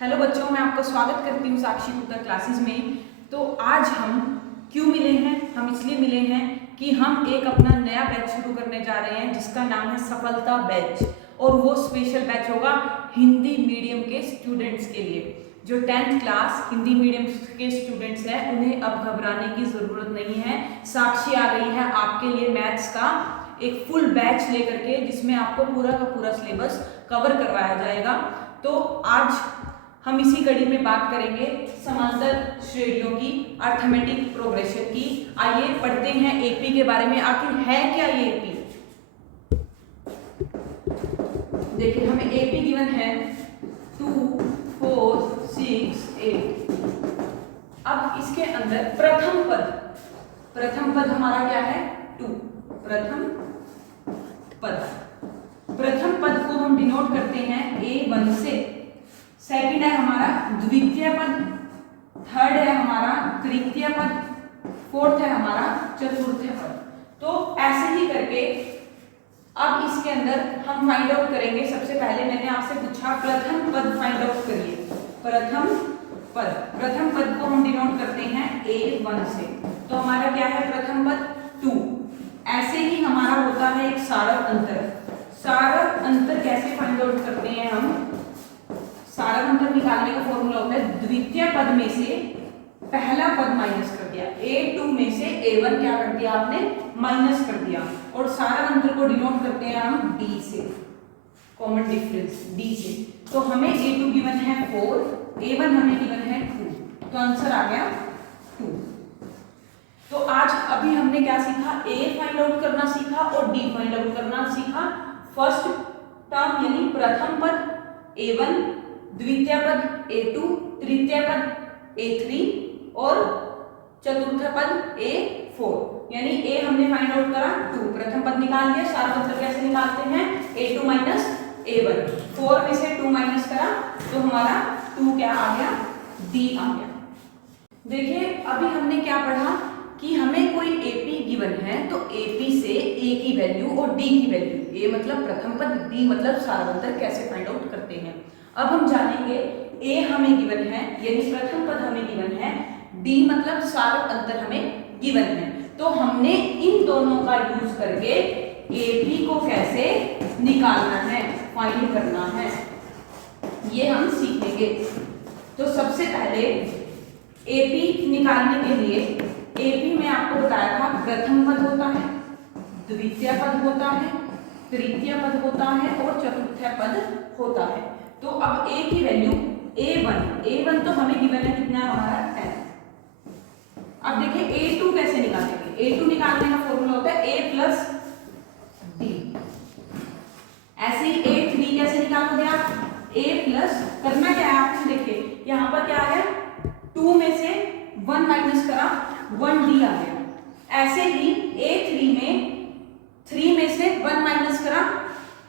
Hello बच्चों, मैं आपका स्वागत करती हूँ साक्षी पुत्र क्लासेस में। तो आज हम क्यों मिले हैं? हम इसलिए मिले हैं कि हम एक अपना नया बैच शुरू करने जा रहे हैं जिसका नाम है सफलता बैच। और वो स्पेशल बैच होगा हिंदी मीडियम के स्टूडेंट्स के लिए। जो 10th क्लास हिंदी मीडियम के स्टूडेंट्स हैं उन्हें अब घबराने की ज़रूरत नहीं है। साक्षी आ गई है आपके लिए मैथ्स का एक फुल बैच लेकर के, जिसमें आपको पूरा का पूरा सिलेबस कवर करवाया जाएगा। तो आज हम इसी कड़ी में बात करेंगे समांतर श्रेणियों की, अर्थमेटिक प्रोग्रेशन की। आइए पढ़ते हैं एपी के बारे में। आखिर है क्या ये एपी? देखिए, हमें एपी गिवन है 2, 4, 6, 8। अब इसके अंदर प्रथम पद हमारा क्या है? 2। प्रथम पद को हम डिनोट करते हैं A1 से। सेकंड है हमारा द्वितीय पद, थर्ड है हमारा तृतीय पद, फोर्थ है हमारा चतुर्थ पद। तो ऐसे ही करके अब इसके अंदर हम फाइंड आउट करेंगे। सबसे पहले मैंने आपसे पूछा प्रथम पद फाइंड आउट करिए। प्रथम पद को हम डिनोट करते हैं A1 से। तो हमारा क्या है? प्रथम पद 2। ऐसे ही हमारा होता है एक सारक अंतर कैसे फाइंड आउट करते हैं हम? सारक अंतर निकालने का फॉर्मूला होता है द्वितीय पद में से पहला पद माइनस कर दिया। A2 में से A1 क्या कर दिया आपने? माइनस कर दिया। और सारक अंतर को डिनोट करते हैं हम D से, कॉमन डिफरेंस D से। तो हमें A2 गिवन है 4, A1 हमें गिवन है 2। तो आंसर आ गया 2। तो आज अभी हमने क्या सीखा? A फाइंड आउट करना सीखा और D फाइंड आउट करना सीखा। फर्स्ट टर्म यानी प्रथम पद A1, द्वितीय पद A2, तृतीय पद A3 और चतुर्थ पद A4। यानी A हमने फाइंड आउट करा 2, प्रथम पद निकाल दिया। सारक अंतर कैसे निकालते हैं? A2 minus A1। 4 में से 2 माइनस करा तो हमारा 2 क्या आ गया? D आ गया। देखिए, अभी हमने क्या पढ़ा कि हमें कोई AP गिवन है तो AP से A की वैल्यू और D की वैल्यू, A मतलब प्रथम पद, D मतलब सारक अंतर, कैसे फाइंड आउट करते हैं। अब हम जानेंगे A हमें गिवन है यानी प्रथम पद हमें गिवन है, D मतलब सारक अंतर हमें गिवन है। तो हमने इन दोनों का यूज करके AP को कैसे निकालना है, फाइंड करना है, ये हम सीखेंगे। तो सबसे पहले AP निकालने के लिए AP में आपको बताया था प्रथम पद होता है, द्वितीय पद होता है, तृतीय पद होता है और चतुर्थ पद होता है। तो अब A की वैल्यू A1 तो हमें गिवन है कितना? हमारा 10। अब देखिए A2 कैसे निकालेंगे? A2 निकालने का फॉर्मूला होता है A प्लस D। ऐसे ही A3 कैसे निकालोगे आप? A प्लस, करना क्या है आपने? देखिए यहाँ पर क्या आ गया? 2 में से 1 माइनस करा, 1D आ गया। ऐसे ही A3 में 3 में से 1 माइनस करा,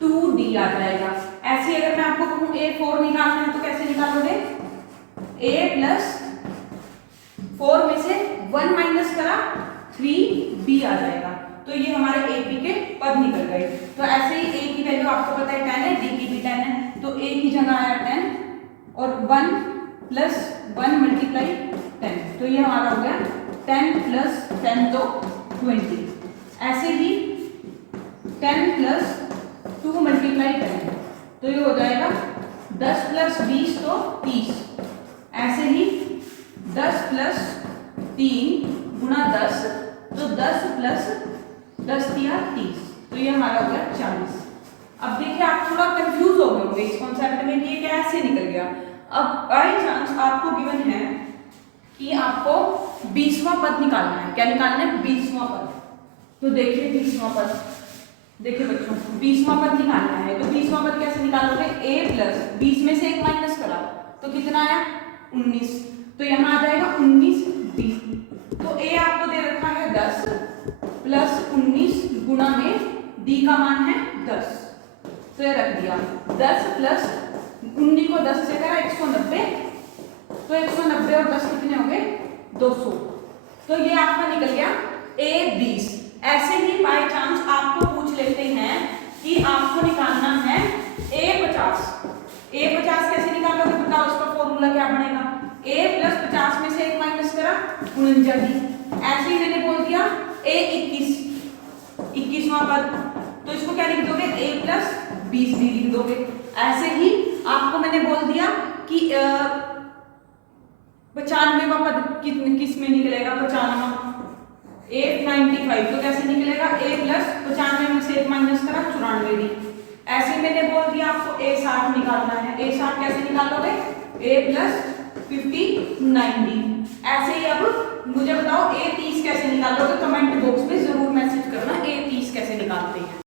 2D आ जाएगा। ऐसे अगर मैं आपको कहूँ A4 निकालना है तो कैसे निकालोगे? A प्लस 4 में से 1 माइनस करा, 3B आ जाएगा। तो ये हमारे AP के पद निकल गए। तो ऐसे ही A की वैल्यू आपको पता है 10 है, D की भी 10 है। तो A की जगह आया 10 और 1 प्लस 1 मल्टीप्लाई 10। तो ये हमारा हो गया 10 प्लस 10 तो 20। ऐसे ही 10 प्लस 2 मल्टीप्लाई 10 तो ये हो जाएगा 10 प्लस 20 तो 30। ऐसे ही 10 प्लस 3 गुणा 10 तो 10 प्लस 10 दिया 30। तो ये हमारा हो गया 40। अब देखिए, आप थोड़ा कंफ्यूज हो गए होंगे इस कॉन्सेप्ट में कि ये कैसे निकल गया। अब बाई चांस आपको गिवन है कि आपको 20वां पद निकालना है। क्या निकालना है? 20वां पद। तो देखिए 20वां पद, देखिए बच्चों 20वां पद निकालना है तो 20वां पद कैसे निकालोगे? A प्लस 20 में से 1 माइनस करा तो कितना आया? 19। तो यहाँ आ जाएगा 19D। तो A आपको दे रखा है 10 प्लस 19 गुणा में D का मान है 10। तो ये रख दिया 10 प्लस 19 को 10 से करा 190। तो 190 और 10 कितने हो गए? 200। तो ये आपका निकल गया A20। ऐसे ही बाय चांस आपको पूछ लेते हैं कि आपको निकालना है A50। A50 कैसे निकालोगे? बताओ, उसका 49 दी। ऐसे ही मैंने बोल दिया a 21वां पद, तो इसको क्या लिख दोगे a प्लस 20 भी लिख दोगे। ऐसे ही आपको मैंने बोल दिया कि 95वां पद किस में निकलेगा, 95 895, तो कैसे निकलेगा a प्लस 95 में से 1 माइनस करा 94 दी। ऐसे मैंने बोल दिया आपको a 60 निकालना है, a 60 कैसे निकालोगे a प्लस 59 दी। ऐसे ही अब मुझे बताओ a 30 कैसे निकालोगे, कमेंट बॉक्स में जरूर मैसेज करना a 30 कैसे निकालते हैं।